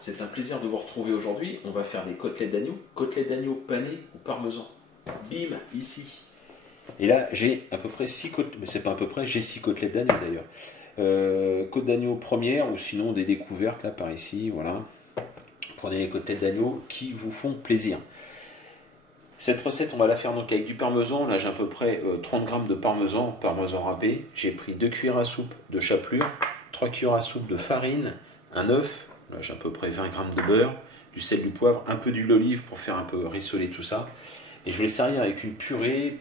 C'est un plaisir de vous retrouver aujourd'hui. On va faire des côtelettes d'agneau panées au parmesan. Bim, ici. Et là, j'ai à peu près 6 côtelettes, mais c'est pas à peu près, j'ai 6 côtelettes d'agneau d'ailleurs. Côte d'agneau première, ou sinon des découvertes là par ici, voilà. Prenez les côtelettes d'agneau qui vous font plaisir. Cette recette, on va la faire donc avec du parmesan. Là, j'ai à peu près 30 g de parmesan râpé. J'ai pris 2 cuillères à soupe de chapelure, 3 cuillères à soupe de farine, un œuf. Là, j'ai à peu près 20 g de beurre, du sel, du poivre, un peu d'huile d'olive pour faire un peu rissoler tout ça. Et je vais les servir avec une purée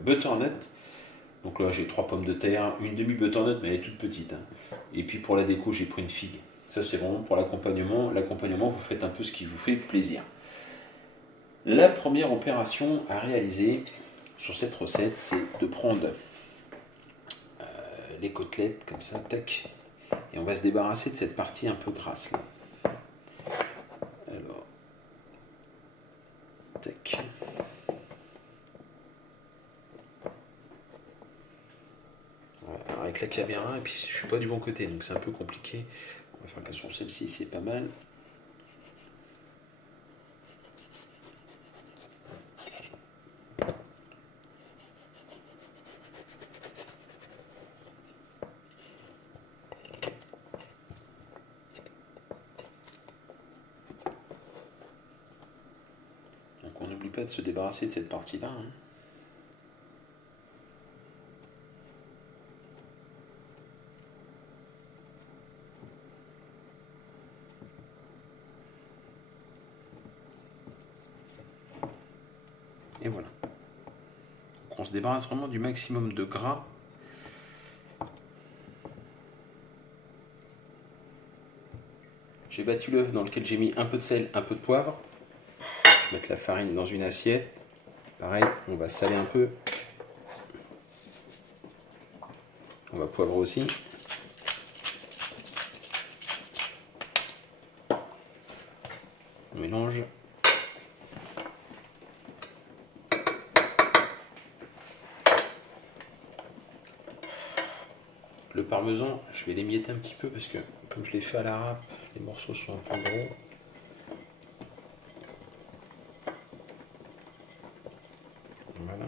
butternut. Donc là, j'ai 3 pommes de terre, une demi-butternut, mais elle est toute petite. Et puis pour la déco, j'ai pris une figue. Ça, c'est vraiment pour l'accompagnement. L'accompagnement, vous faites un peu ce qui vous fait plaisir. La première opération à réaliser sur cette recette, c'est de prendre les côtelettes comme ça, tac, et on va se débarrasser de cette partie un peu grasse là. Alors, tac. Voilà, alors avec la caméra, et puis je suis pas du bon côté, donc c'est un peu compliqué. On va faire qu'à sur celle-ci, c'est pas mal. Donc on n'oublie pas de se débarrasser de cette partie-là. Et voilà. Donc on se débarrasse vraiment du maximum de gras. J'ai battu l'œuf dans lequel j'ai mis un peu de sel, un peu de poivre. Je vais mettre la farine dans une assiette. Pareil, on va saler un peu. On va poivrer aussi. On mélange. Le parmesan, je vais l'émietter un petit peu parce que comme je l'ai fait à la râpe, les morceaux sont un peu gros. Voilà.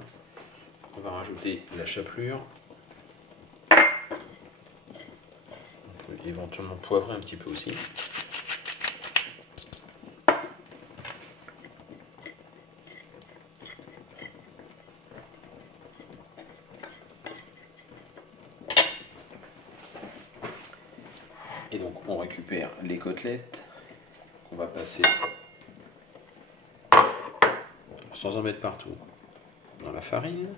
On va rajouter la chapelure. On peut éventuellement poivrer un petit peu aussi. Et donc on récupère les côtelettes qu'on va passer sans en mettre partout dans la farine.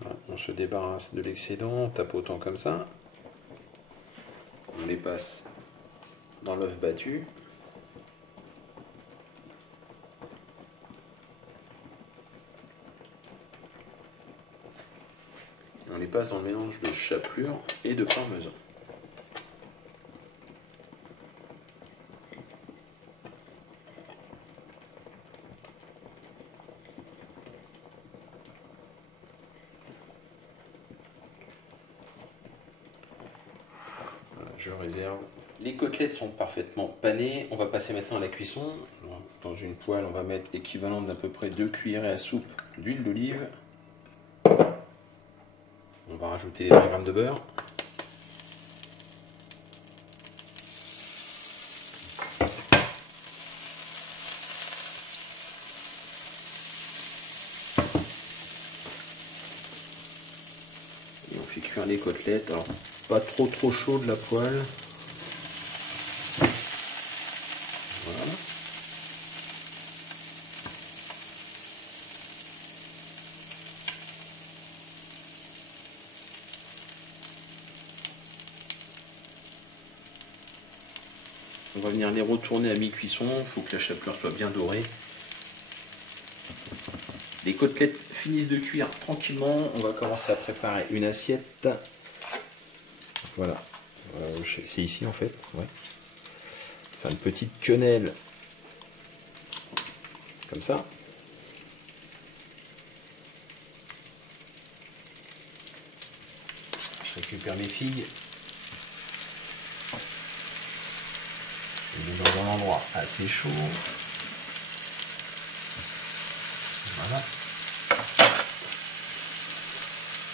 Voilà, on se débarrasse de l'excédent en tapotant comme ça. On les passe dans l'œuf battu. On les passe dans le mélange de chapelure et de parmesan. Voilà, je réserve. Les côtelettes sont parfaitement panées. On va passer maintenant à la cuisson. Dans une poêle, on va mettre l'équivalent d'à peu près 2 cuillerées à soupe d'huile d'olive. On va rajouter les 20 g de beurre. Et on fait cuire les côtelettes. Alors, pas trop chaud de la poêle. Voilà. On va venir les retourner à mi-cuisson, il faut que la chapelure soit bien dorée. Les côtelettes finissent de cuire tranquillement, on va commencer à préparer une assiette. Voilà, c'est ici en fait. Ouais. Faire une petite quenelle comme ça. récupère mes figues. Je les mets dans un endroit assez chaud. Voilà.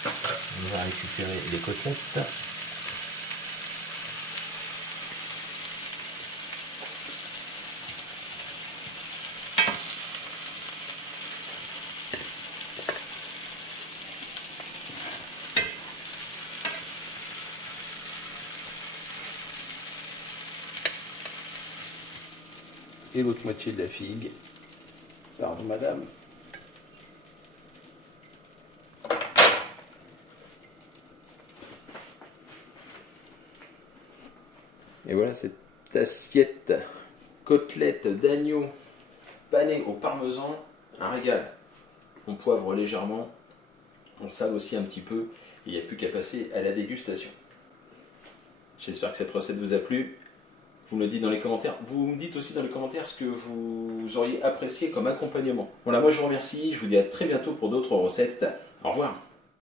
On va récupérer les côtelettes. Et l'autre moitié de la figue. Pardon madame. Et voilà cette assiette côtelette d'agneau panée au parmesan, un régal. On poivre légèrement, on sale aussi un petit peu, et il n'y a plus qu'à passer à la dégustation. J'espère que cette recette vous a plu. Vous me le dites dans les commentaires. Vous me dites aussi dans les commentaires ce que vous auriez apprécié comme accompagnement. Voilà, moi je vous remercie. Je vous dis à très bientôt pour d'autres recettes. Au revoir.